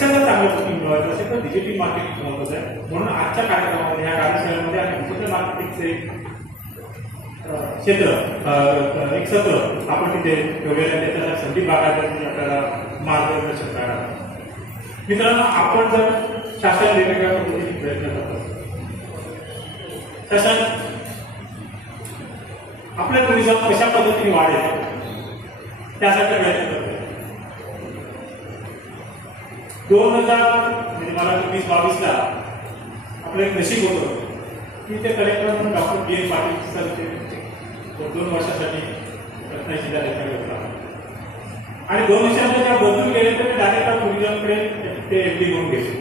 कशाला चांगलं बुकिंग मिळवायचं? असेल तर डिजिटल मार्केटिंग महत्वाचं आहे म्हणून आजच्या कार्यक्रमामध्ये या कार्यशाळेमध्ये आम्ही डिजिटल मार्केटिंगचे क्षेत्र एक सत्र आपण तिथे ठेवलेलं आहे. त्याला संधी बागायत आपल्याला मार्गदर्शन करणार मित्रांनो आपण जर शासन वेगवेगळ्या पद्धतीने प्रयत्न करत असतो. शासन आपल्या टुरिझम कशा पद्धतीने वाढेल? त्यासाठी प्रयत्न करतो. दोन हजार म्हणजे मला वीस बावीसला आपलं एक नशीब होतं की ते कलेक्टर म्हणून doctor B N Patil sir ते दोन वर्षासाठी रत्नागिरी जिल्हा लेखक होता. आणि दोन वर्षांमध्ये जेव्हा बदलून गेले तर ते डायरेक्ट टुरिझमकडे ते एफ डी घेऊन गेले.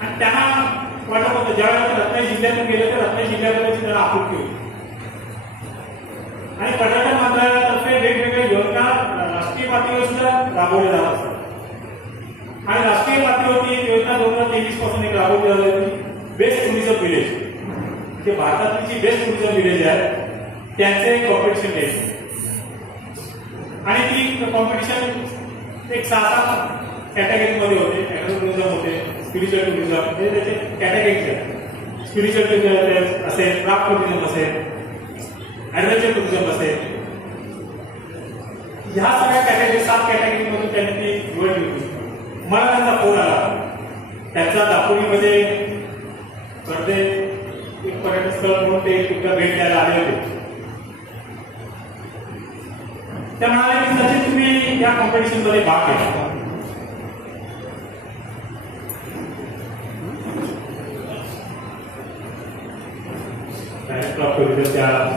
आणि त्यांना वाटत होतं ज्यावेळेला ते रत्नागिरी जिल्ह्यातून गेले तर रत्नागिरी जिल्ह्याकडे त्यांना आपुलकी होती आणि पर्यटन मंत्रालयातर्फे वेगवेगळ्या योजना राष्ट्रीय पातळीवर सुद्धा राबवल्या जात आणि राष्ट्रीय पातळीवरती एक योजना दोन हजार तेवीसपासून एक राबवली जात होती बेस्ट टुरिझम विलेज ते भारतातली जी बेस्ट टुरिझम विलेज आहे त्यांचे कॉम्पिटिशन घ्यायचे आणि ती कॉम्पिटिशन एक सहा सात कॅटेगरीमध्ये होते ॲग्रो टुरिझम होते स्पिरिच्युअल टुरिझम हे त्याचे कॅटेगरीज आहेत. स्पिरिच्युअल टुरिझम असेल क्राफ्ट टुरिझम असेल ॲडव्हेंचर टुरिझम असेल. ह्या सगळ्या कॅटेगरी सात कॅटेगरीमधून त्यांनी ती निवडली होती. मला त्यांचा फोन आला. त्याचा दापोलीमध्ये करते एक पर्यटन स्थळ म्हणून ते तुमच्या भेट द्यायला आले होते. त्या म्हणाले की सचिन तुम्ही या कॉम्पिटिशनमध्ये भाग घ्या. Director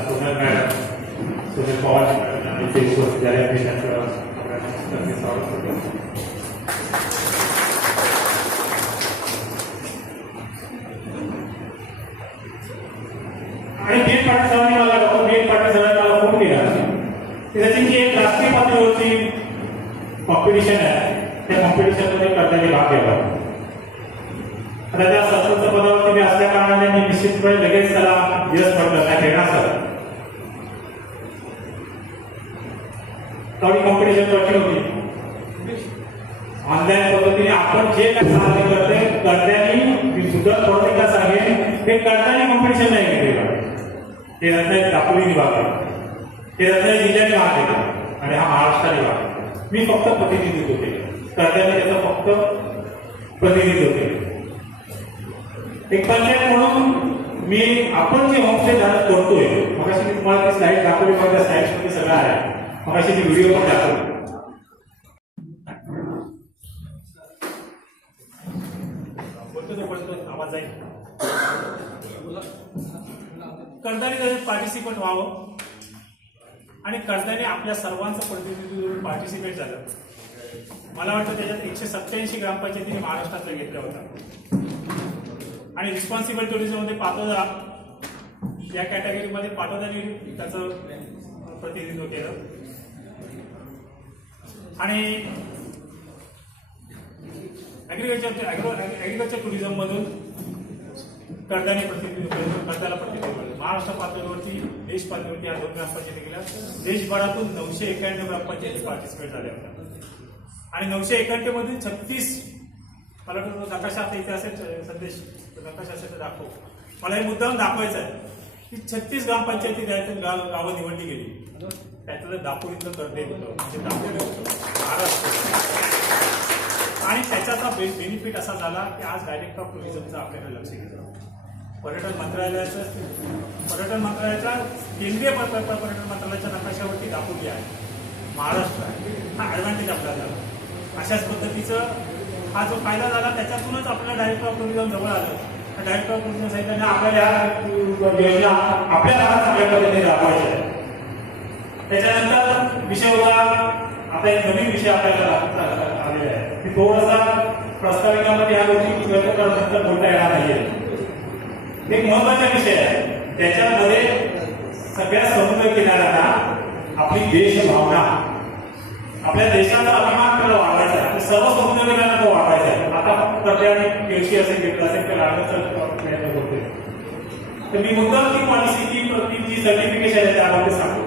Sonal madam Sonal Pawar madam आणि ते उपस्थित झाले मी त्यांचं आपल्या स्वागत करतो आणि बी एड पाटील सरांनी मला डॉक्टर बी एड पाटील सरांनी मला फोन केला की त्याची जी एक राष्ट्रीय पातळीवरची कॉम्पिटिशन आहे त्या कॉम्पिटिशनमध्ये कर्जाने भाग घ्यावा आता त्या सरपंच पदावरती मी असल्या कारणाने मी निश्चितपणे लगेच त्याला यश करण्यात घेणार सर? तेवढी कॉम्पिटिशन कशी होती. ऑनलाईन पद्धतीने आपण जे काही साध्य करते कर्जानी मी सुद्धा थोडं एकदा सांगेन हे कर्जाने कॉम्पिटिशन नाही घेतले ते रत्नागिरी दापोली विभाग आहे. ते रत्नागिरी जिल्ह्याने भाग घेतला आणि हा महाराष्ट्राने भाग मी फक्त प्रतिनिधित्व केलं. कर्जाने त्याचं फक्त प्रतिनिधित्व केलं. एक पंचायत म्हणून मी आपण जे होमस्टे झालं करतोय मगाशी मी तुम्हाला ती स्लाईड दाखवली माझ्या स्लाईडमध्ये सगळं आहे. मगाशी मी व्हिडिओ पण दाखवली. बोलतो तो कर्जाने त्याच्यात पार्टिसिपेट व्हावं आणि कर्जाने आपल्या सर्वांचं प्रतिनिधित्व पार्टिसिपेट झालं. मला वाटतं त्याच्यात एकशे सत्याऐंशी ग्रामपंचायतीने महाराष्ट्रातलं घेतल्या होत्या आणि रिस्पॉन्सिबल टुरिझममध्ये पाटोदा या कॅटेगरीमध्ये पाटोदाने त्याचं प्रतिनिधित्व केलं. आणि ऍग्रिकल्चर ऍग्रिकल्चर टुरिझम मधून कर्जाने प्रतिनिधित्व केलं. कर्जाला प्रतिनिधित्व केलं. महाराष्ट्र पातळीवरती देश पातळीवरती या दोन ग्रामपंचायती गेल्या देशभरातून नऊशे एक्याण्णव ग्रामपंचायती पार्टिसिपेट झाल्या होत्या. आणि नऊशे एक्याण्णव मधून छत्तीस मला वाटतं नकाशाचा इथे असेल संदेश. नकाशा असेल तर दाखव. मला हे मुद्दाम दाखवायचं आहे. की छत्तीस ग्रामपंचायती त्यातून गाव गावं निवडली गेली. त्यातलं दापोलीतलं करणे होतं. म्हणजे दापोली होतं. महाराष्ट्र. आणि त्याच्याचा बे बेनिफिट असा झाला की आज डायरेक्ट ऑफ टुरिझमचं आपल्याला लक्ष घेतलं पर्यटन मंत्रालयाचं पर्यटन मंत्रालयाचा केंद्रीय प- पर्यटन मंत्रालयाच्या नकाशावरती दापोली आहे. महाराष्ट्र आहे. हा ॲडव्हान्टेज आपल्याला. झाला अशाच पद्धतीचं हा जो फायदा झाला त्याच्यातूनच आपल्याला डायरेक्ट ऑफ टुरिझम जवळ आलं. डायरेक्ट ऑफ टुरिझम सांगितलं आपल्याला या योजना आपल्या भागात चांगल्या पद्धतीने राबवायच्या त्याच्यानंतर विषय होता आता एक नवीन विषय आपल्याला आलेला आहे. की थोडासा प्रस्ताविकामध्ये या गोष्टी नंतर बोलता येणार नाहीये. एक महत्त्वाचा विषय आहे. त्याच्यामध्ये सगळ्या समुद्र किनाऱ्यांना आपली देश भावना आपल्या देशाचा अभिमान सर्व समुद्र तो वाढवायचा आहे. आता फक्त कल्याण केळशी असेल घेतला असेल तर राहण्याचा प्रयत्न करतोय तर मी मुद्दाम ती पॉलिसी ती ती जी सर्टिफिकेशन आहे त्यामध्ये सांगतो.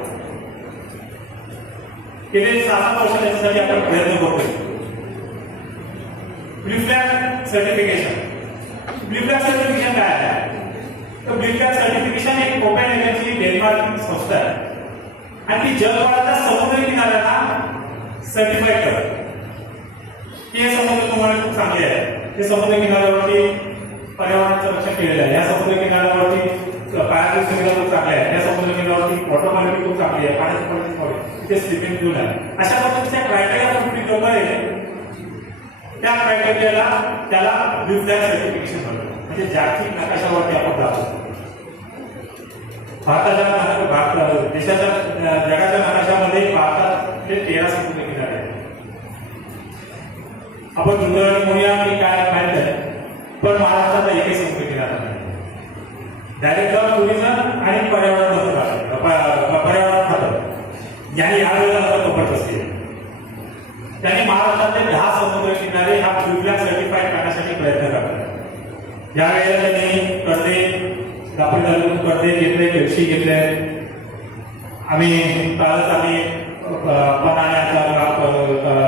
गेले सहा सात वर्ष त्याच्यासाठी आपण प्रयत्न करतोय. Blue flag certification blue flag certification काय आहे? तर ब्ल्यू फ्लॅग सर्टिफिकेशन एक कोपेनहेगनची डेन्मार्क संस्था आहे. आणि ती जगभराच्या समुद्र किनाऱ्याला सर्टिफाईड करते हे समुद्र तुम्हाला खूप चांगले आहे हे समुद्र किनाऱ्यावरती पर्यावरणाचं रक्षण केलेलं आहे. या समुद्र किनाऱ्यावरती पायाची सुविधा खूप चांगल्या आहे या समुद्र किनाऱ्यावरती वॉटर क्वालिटी खूप चांगली आहे. पाण्याची क्वालिटी चांगली तिथे स्लिपिंग झोन आहे. अशा पद्धतीच्या क्रायटेरिया तुम्ही लोक आहे त्या क्रायटेरियाला त्याला ब्ल्यूफ्लॅग सर्टिफिकेशन म्हणतो म्हणजे जागतिक नकाशावरती आपण जातो. भारताच्या भारत देशाच्या जगाच्या नकाशामध्ये भारतातले तेरा समुद्र आपण दुर्दैवाने म्हणूया की काय माहीत पण महाराष्ट्राचा एकही समुद्र किनारा नाही. डायरेक्ट जाऊन टुरिझम आणि पर्यावरण पर्यावरण खातं यांनी या वेळेला हातात कपट असते त्यांनी महाराष्ट्रातले दहा समुद्र किनारे हा ब्ल्यू सर्टिफाय करण्यासाठी प्रयत्न करतात यावेळेला त्यांनी कर्जे दापोली तालुक्यातून कर्जे घेतले केळशी घेतले. आम्ही कालच आम्ही पणाण्याचा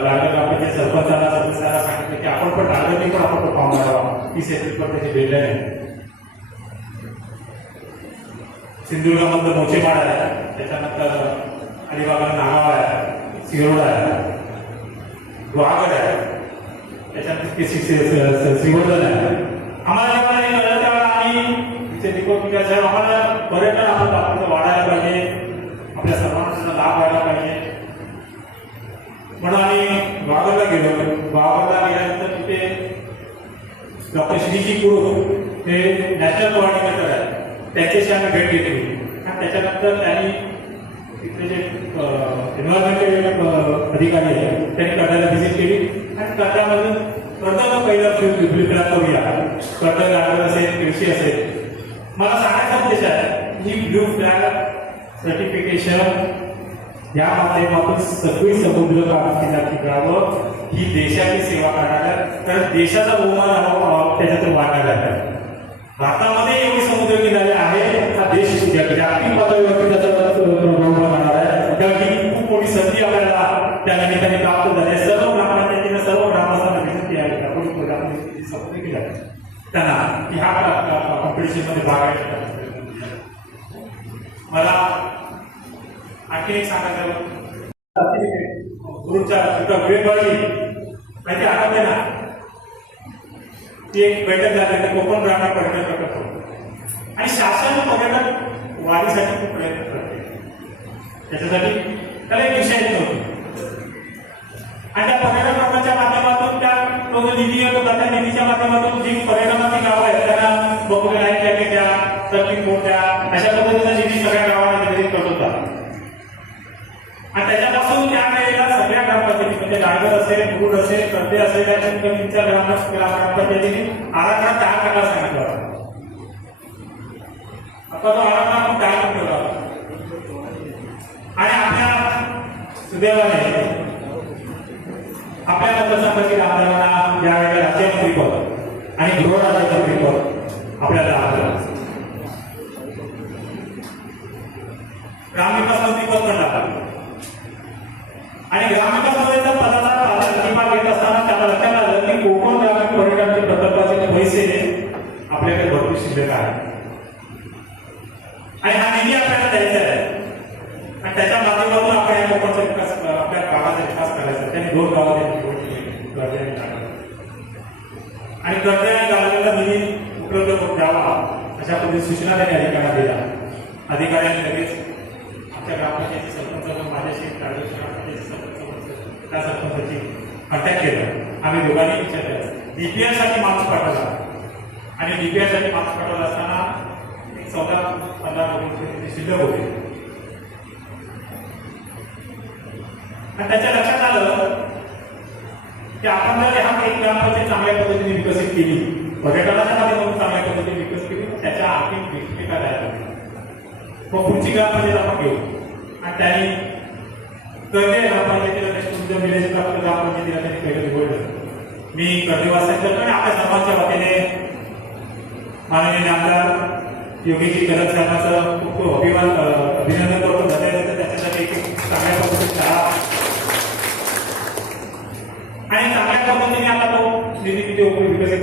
राजगर ग्रामपंचायत सरपंचाला सदस्याला सांगितलं की आपण पण राजगरनी पण आपण पाहणार करावा तीस एप्रिल पण त्याची डेडलाईन आहे सिंधुदुर्गामधलं मोचेमाड आहे. त्याच्यानंतर अलिबागला नागाव आहे. सिरोड आहे. गुहागड आहे. त्याच्यानंतर ते आहे. आम्हाला जेव्हा हे कळलं आम्ही तिथे दीपक विकास साहेब आम्हाला पर्यटन आपण वाढायला पाहिजे. आपल्या सर्वांना लाभ व्हायला पाहिजे. म्हणून आम्ही बागाला गेलो. गुहागडला गेल्यानंतर तिथे डॉक्टर श्रीजी कुरू हे नॅशनल कोऑर्डिनेटर आहेत. त्याच्याशी आम्ही भेट घेतली. आणि त्याच्यानंतर त्यांनी तिथले जे एन्व्हायरमेंटल अधिकारी आहेत त्यांनी कर्नाला व्हिजिट केली. आणि कर्नामधून कर्नाला पहिला फिल्म करूया. कर्ना गार्डन असेल कृषी असेल. मला सांगायचा उद्देश आहे ही ब्ल्यू फ्लॅग सर्टिफिकेशन या माध्यमातून सगळी समुद्र किनाऱ्यावर ही देशाची सेवा करणाऱ्या कारण देशाचा बहुमान हा त्याच्यातून वाढणार आहे. भारतामध्ये एवढी समुद्र किनारे आहे हा देश जग- जागतिक पातळीवरती त्याचा बहुमान राहणार आहे. त्यासाठी खूप मोठी संधी आपल्याला त्या निमित्ताने प्राप्त झाली. सर्व ग्रामपंचायतीनं सर्व ग्रामस्थांना विनंती आहे. आपण समुद्र किनारे. त्यांना ह्या कॉम्पिटिशनमध्ये भाग मला आणखी एक सांगायचं गुरुच्या तिथं वेळवाडी माहिती आठवते ना ती एक बैठक झाली आणि कोकण राहणार पर्यटन प्रकल्प आणि शासन पर्यटन वाढीसाठी खूप प्रयत्न करते त्याच्यासाठी त्याला एक विषय येत नव्हतो आणि त्या पर्यटन प्रकल्पाच्या माध्यमातून त्या तो जो निधी येत होता त्या निधीच्या माध्यमातून जी पर्यटनाची गावं आहेत त्यांना बघून लाइट पॅकेज द्या ट्रकिंग बोट द्या अशा पद्धतीचा निधी सगळ्या गावांना वितरित करत होता आणि त्याच्यापासून त्या वेळेला सगळ्या ग्रामपंचायती म्हणजे डांगर असेल गुड असेल कर्दे असेल या तुमच्या ग्राम ग्रामपंचायतीने आराखडा तयार करायला सांगितला. आता तो आराखडा आपण तयार केला होता. आणि आपल्या सुदैवाने आपल्या मतदारसंघातील आमदारांना या वेळेला राज्यमंत्री पद आणि गृह राज्यमंत्री पद आपल्याला लाभलं ग्रामविकास मंत्री पद पण लागलं आणि ग्रामविकास मंत्र्यांच्या पदाचा प्रतिमा घेत असताना त्याला लक्षात आलं की कोकण ग्रामीण पर्यटन प्रकल्पाचे पैसे आपल्याकडे भरपूर शिल्लक आहे आणि हा निधी आपल्याला द्यायचा आहे. आणि त्याच्या माध्यमातून आपण या कोकणचा विकास आपल्या गावाचा विकास करायचा. त्यांनी दोन गावात निवड आणि गाळा. आणि गावाला निधी उपलब्ध करून द्यावा अशा पद्धतीने सूचना त्यांनी अधिकाऱ्यांना दिल्या. अधिकाऱ्यांनी लगेच आमच्या ग्रामपंचायती सरपंच माझ्याशी राजेश त्या सरपंचाची कॉन्टॅक्ट केलं. आम्ही दोघांनी विचारलं केला. डीपीआर माणूस पाठवला. आणि डीपीआरसाठी माणूस पाठवला असताना एक चौदा पंधरा कोटी शिल्लक होते. आणि त्याच्या लक्षात आलं की आपण जर हा एक ग्रामपंचायत चांगल्या पद्धतीने विकसित केली पर्यटनाच्या माध्यमातून चांगल्या पद्धतीने विकसित केली त्याच्या आर्थिक विकास द्यायला मग पुढची ग्रामपंचायत आपण घेऊ. आणि त्यांनी कर्ज ग्रामपंचायतीला सुद्धा सुविधा मिळायची तर आपल्या दिला त्यांनी पहिलं निवडलं मी कर्वेवासांचं आणि आपल्या सर्वांच्या वतीने माननीय आमदार योगीजी कदम साहेबांचं खूप खूप अभिमान अभिनंदन करतो. धन्यवाद त्याच्यासाठी एक चांगल्या पद्धतीने शाळा आणि चांगल्या पद्धतीने आता तो निधी तिथे उपयोग विकसित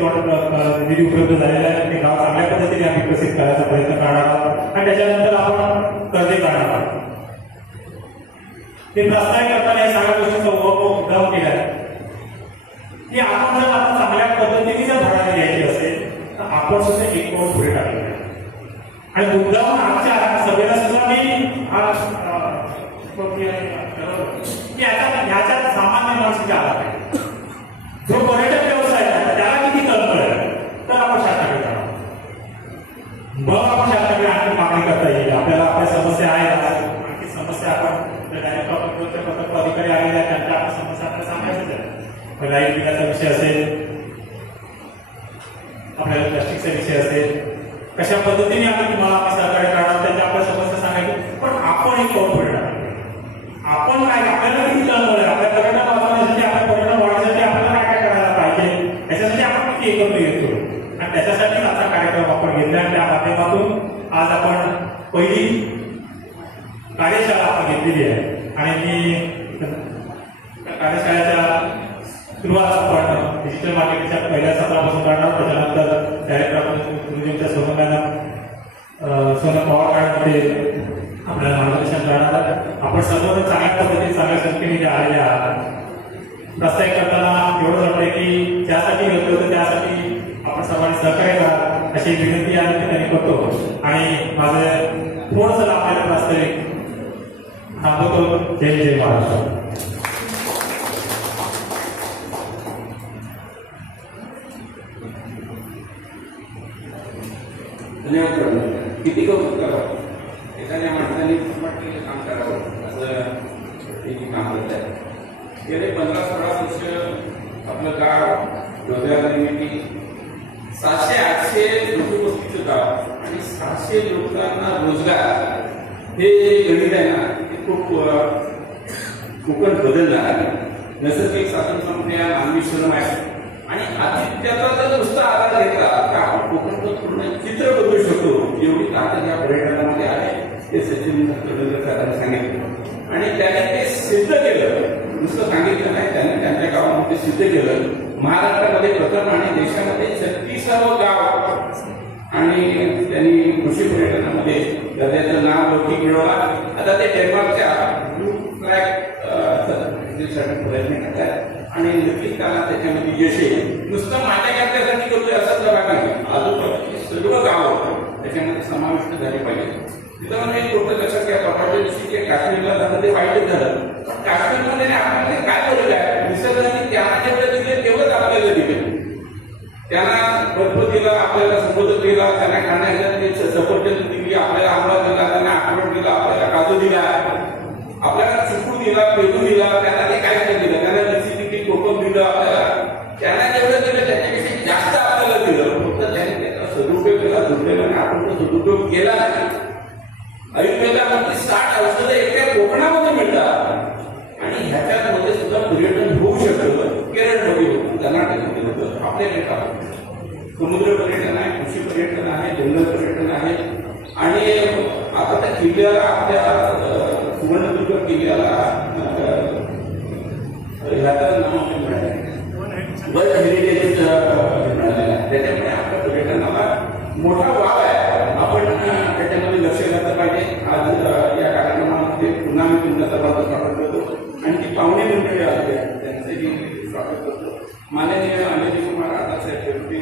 निधी उपलब्ध झालेला आहे. ते गाव चांगल्या पद्धतीने विकसित करायचा प्रयत्न करणार आहोत. आणि त्याच्यानंतर आपण कर्जे काढणार आहोत. ते प्रस्तावित करताना या सगळ्या गोष्टींचा उपक्रम केला की आपण जर आता चांगल्या पद्धतीने जर भरारी घ्यायची असेल तर आपण सुद्धा एक पाऊल पुढे टाकले आणि मुद्दाहून आमच्या सभेला सुद्धा मी आज अ, ह्याच्यात सामान्य माणसाची आला पाहिजे जो पर्यटक व्यवसाय आहे त्याला किती तळमळ आहे तर आपण शासनाकडे जाणार. मग आपण शासनाकडे आणखी मागणी करता येईल. आपल्याला आपल्या समस्या आहेत प्रकल्प अधिकारी आलेले आहेत आपण समस्या आपल्याला सांगायचं आहे लाइट बिलाचा विषय असेल आपल्याला प्लास्टिकचा विषय असेल कशा पद्धतीने आपण तुम्हाला आपण सहकार्य करणार त्याच्या आपण समस्या सांगायची. पण आपण एक पाऊल पुढे आपण काय आपल्याला किती तळमळ आहे आपल्या पर्यटन वाचवण्यासाठी आपल्या पर्यटन वाढण्यासाठी आपल्याला काय काय करायला पाहिजे याच्यासाठी आपण किती एकत्र येतो. आणि त्याच्यासाठी आजचा कार्यक्रम आपण घेतला आणि त्या माध्यमातून आज आपण पहिली कार्यशाळा आपण घेतलेली आहे आणि ती त्या कार्यशाळेच्या सुरुवात आपण डिजिटल मार्केटिंगच्या पहिल्या सत्रापासून करणार त्याच्यानंतर डायरेक्टर आपण टुरिझमच्या सोनम्यानं सोनम पवार काळामध्ये आपल्याला मार्गदर्शन करणार आपण सर्व चांगल्या पद्धतीने चांगल्या संख्येने इथे आलेले आहात. प्रस्तावित करताना एवढं वाटतंय की ज्यासाठी होतो होतं त्यासाठी आपण सर्वांनी सहकार्य करा अशी विनंती या ठिकाणी करतो. आणि माझं थोडंसं लाभायला प्रास्ताविक थांबवतो. जय जय महाराष्ट्र. धन्यवाद किती कौतुक करावं एखाद्या माणसाने केलं काम करावं असं हे जी काम करत आहे गेले पंधरा सोळा वर्ष आपलं गाव रोजगारानिमित्ती सातशे आठशे लोकवस्तीचं गाव आणि सातशे लोकांना रोजगार हे गणित आहे ना ते खूप कोकण बदललं आहे नैसर्गिक स्वातंत्र्य मानवी श्रम आहे आणि आतिथ्याचा जर नुसता आधार घेतला तर आपण कोकणचं पूर्ण चित्र बदलू शकतो. एवढी ताकद या पर्यटनामध्ये आहे ते सचिन तेंडुलकर सांगितलं. आणि त्याने ते सिद्ध केलं. नुसतं सांगितलं नाही त्याने त्यांच्या गावामध्ये सिद्ध केलं. महाराष्ट्रामध्ये प्रथम आणि देशामध्ये छत्तीसावं गाव. आणि त्यांनी कृषी पर्यटनामध्ये त्याचं नाव लोकी मिळवला आता ते डेन्मार्कच्या ब्लू फ्लॅगसाठी प्रयत्न करतात आणि नक्कीच त्याला त्याच्यामध्ये म्हणजे यश येईल. नुसतं माझ्या करण्यासाठी करतोय असं जरा नाही आजूबाजूची सर्व गावं त्याच्यामध्ये समाविष्ट झाली पाहिजे. तिथं म्हणजे एक गोष्ट लक्षात घ्या. परवाच्या दिवशी जे काश्मीरला झालं ते वाईटच झालं पण काश्मीरमध्ये आपण काय करूया आहे निसर्गाने त्यांना जेवढं दिले तेवढंच आपल्याला दिले. त्यांना बर्फ दिला आपल्याला संबोधन दिला त्यांना खाण्यासाठी सफरचंद दिली आपल्याला आंबा दिला त्यांना आठवण दिला आपल्याला काजू दिला. आपल्याला चिकू दिला पेरू दिला त्यांना ते काय गेला केला नाही आयुर्वेदामध्ये साठ औषधं एकट्या कोकणामध्ये मिळतात. आणि ह्याच्यामध्ये सुद्धा पर्यटन होऊ शकलं केरळमध्ये होतं कर्नाटकमध्ये होतं. आपल्याकडे का समुद्र पर्यटन आहे कृषी पर्यटन आहे जंगल पर्यटन आहे. आणि आता त्या किल्ल्याला आपल्या सुवर्णदुर्ग किल्ल्याला अं, ह्याचं नाव वर्ल्ड हेरिटेज मिळालेलं आहे. त्याच्यामुळे आपल्या पर्यटनाला मोठा सर्वांचं स्वागत करतो आणि ती पाहुणे मंडळी आलेली आहेत त्यांचंही स्वागत करतो माननीय अनिल कुमार आदासाहेब शेवटी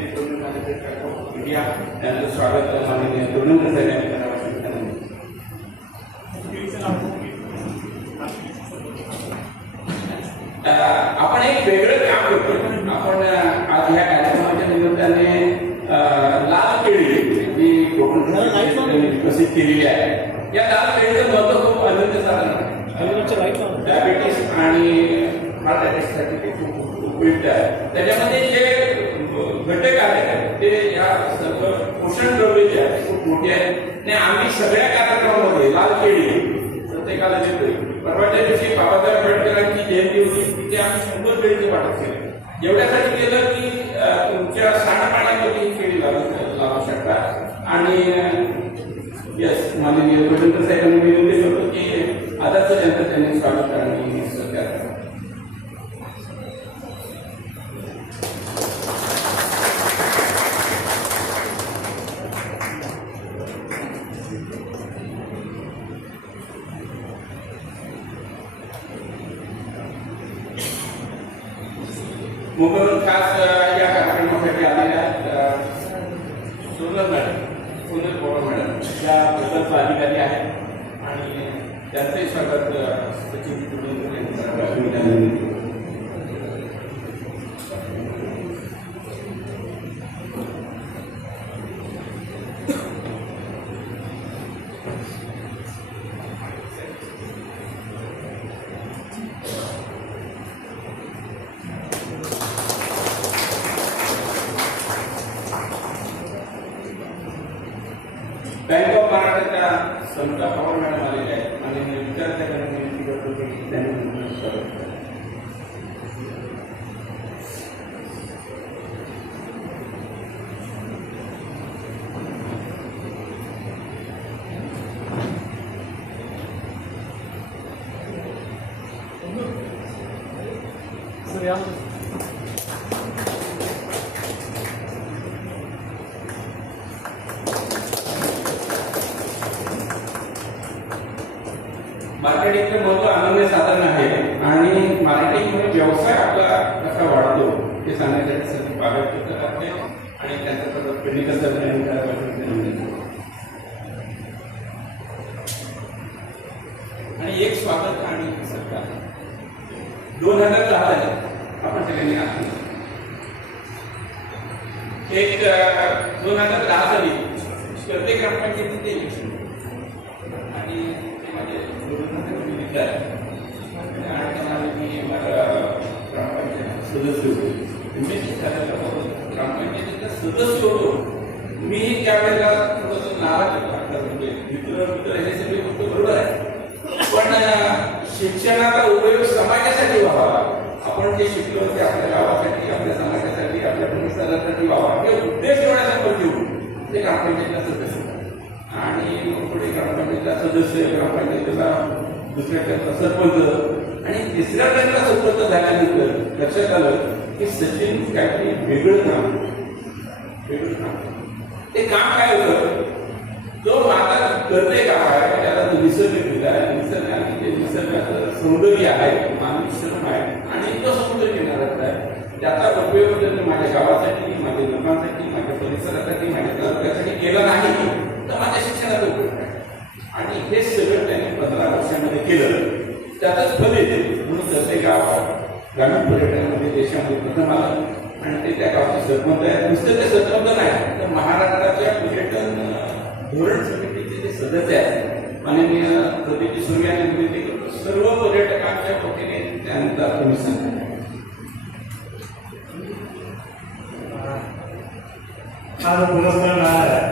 मीडिया यांचं स्वागत माननीय विनंती. अं, आपण एक वेगळं काम करतो आपण आज ह्या कार्यक्रमाच्या निमित्ताने लाल केळी जी कोकण विकसित केलेली आहे या लाल केळीचं महत्त्व खूप साधन आहे डायबिटीस आणि हार्ट अटॅकसाठी ते खूप उपयुक्त आहे. त्याच्यामध्ये जे घटक आहेत ते या सर्व पोषण द्रव्य जे आहेत खूप मोठे आहेत. आणि आम्ही सगळ्या कार्यक्रमामध्ये लाल केळी प्रत्येकाला देतोय. परवाच्या दिवशी बाबासाहेब आंबेडकरांची जयंती होती तिथे आम्ही शंभर केळीचे वाटप केले एवढ्यासाठी केलं की तुमच्या सांडपाण्यामध्ये ही केळी लावू लावू शकता. आणि यस माननीय गोविंद साहेबांनी विनंती आदर्श जनता त्यांनी स्वागत करणे स्वीकार मुंबईवरून खास या कार्यक्रमासाठी आलेल्या सोनल मॅडम सोनल पवार मॅडम त्या प्रकल्प अधिकारी आहेत. आणि त्यांचंही स्वागत अ, सचिन कुटुंब यांच्या निमित्ताने. बँक ऑफ महाराष्ट्राच्या समता पवार मॅडम आलेल्या आहेत आणि विद्यार्थ्यांना विनंती करतो की त्यांनी तुमचं स्वागत करावं. मार्केटिंगचं महत्त्व अनन्य साधन आहे आणि मार्केटिंगमुळे व्यवसाय आपला कसा वाढतो हे सांगण्यासाठी सध्या बाहेर पुस्तक असते आणि त्यांच्यासोबत क्लिनिकल आणि एक स्वागत आणि सत्कार दोन हजार दहा आपण सगळ्यांनी आठवलं. एक अं, दोन हजार दहा साली प्रत्येक ग्रामपंचायतीचे इलेक्शन आणि ते माझे गुरुनानक आहे. आणि मी माझा ग्रामपंचायत सदस्य होतो मी ग्रामपंचायतीचा सदस्य होतो मी त्यावेळेला थोडंसं नाराज होतो म्हणजे मित्र मित्र हे सगळी गोष्ट बरोबर आहे पण शिक्षणाचा उपयोग समाजासाठी व्हावा आपण जे शिकलो ते आपल्या गावासाठी आपल्या समाजासाठी आपल्या परिसरासाठी व्हावा हे उद्देश डोळ्यासमोर ठेवून ते ग्रामपंचायतीला सदस्य आणि पुढे ग्रामपंचायतीला सदस्य ग्रामपंचायतीला दुसऱ्या टप्प्यात सरपंच. आणि तिसऱ्या टप्प्याला सरपंच झाल्यानंतर लक्षात आलं की सचिन काहीतरी वेगळं काम वेगळं काम ते काम काय होतं? जो माझा करते का आहे त्याला तो निसर्ग केला आहे. निसर्गाने ते निसर्गाचं सौंदर्य आहे. मानवी श्रम आहे. आणि तो सौंदर्य किनाऱ्यात आहे. त्याचा उपयोग त्यांनी माझ्या गावासाठी माझ्या लोकांसाठी माझ्या परिसरासाठी माझ्या तालुक्यासाठी केला नाही तर माझ्या शिक्षणाचा उपयोग आहे. आणि हे सगळं त्यांनी पंधरा वर्षामध्ये केलं. त्यातच फल येते. म्हणून जसे गाव ग्रामीण पर्यटनामध्ये देशामध्ये प्रथम आलं. आणि ते त्या गावचे सरपंच आहेत. नुसतं ते सरपंच नाही. तर महाराष्ट्राच्या पर्यटन धोरण समितीचे जे सदस्य आहेत माननीय प्रदीप सूर्य यांनी विनंती सर्व पर्यटकांच्या वतीने त्यांचा तुम्ही सांगा. हा पुरस्कार मिळाला आहे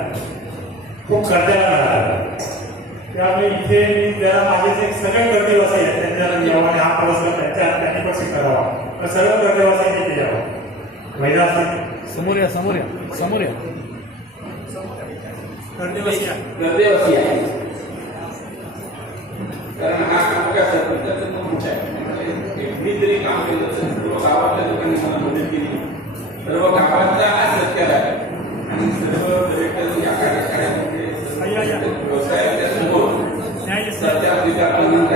खूप कर्त्याला मिळाला. त्यामुळे इथे मी जरा माझे जे सगळे कर्तव्यवासी आहेत. त्यांच्या यावं आणि हा पुरस्कार त्यांच्या त्यांनी पण स्वीकारावा तर सर्व कर्तव्यवासी तिथे यावं महिला असतील. समोर या समोर या समोर या. आहे. कारण हा काय सरपंचाचं नोंद आहे. म्हणजे मी तरी काम केलं तर सर्व गावातल्या लोकांनी मला मदत केली. सर्व गावाचा हा सत्कार आहे. आणि सर्व पर्यटन या